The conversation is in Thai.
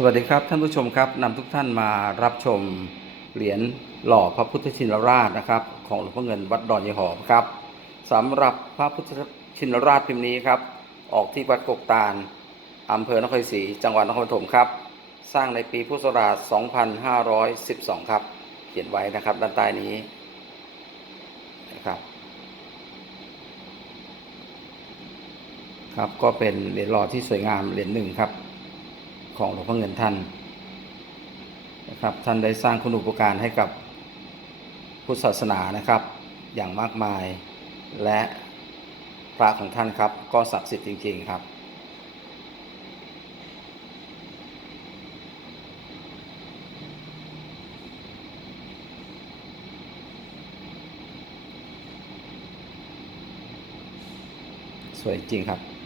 สวัสดีครับท่านผู้ชมครับนำทุกท่านมารับชมเหรียญหล่อพระพุทธชินราชนะครับ ของหลวงพ่อเงินวัดดอนยายหอมครับสำหรับพระพุทธชินราชพิมพ์นี้ครับ ออกที่วัดกกตาลอำเภอนครศรีจังหวัดนครปฐมครับ สร้างในปีพุทธศักราช 2512 ครับ เขียนไว้นะครับด้านใต้นี้นะครับครับก็เป็นเหรียญหล่อที่สวยงามเหรียญหนึ่งครับ ของหลวงพ่อเงินท่านนะครับท่านได้สร้างคุณูปการให้กับพุทธศาสนานะครับ อย่างมากมายและพระของท่านครับ ก็ศักดิ์สิทธิ์จริง ๆ ครับ สวยจริงครับ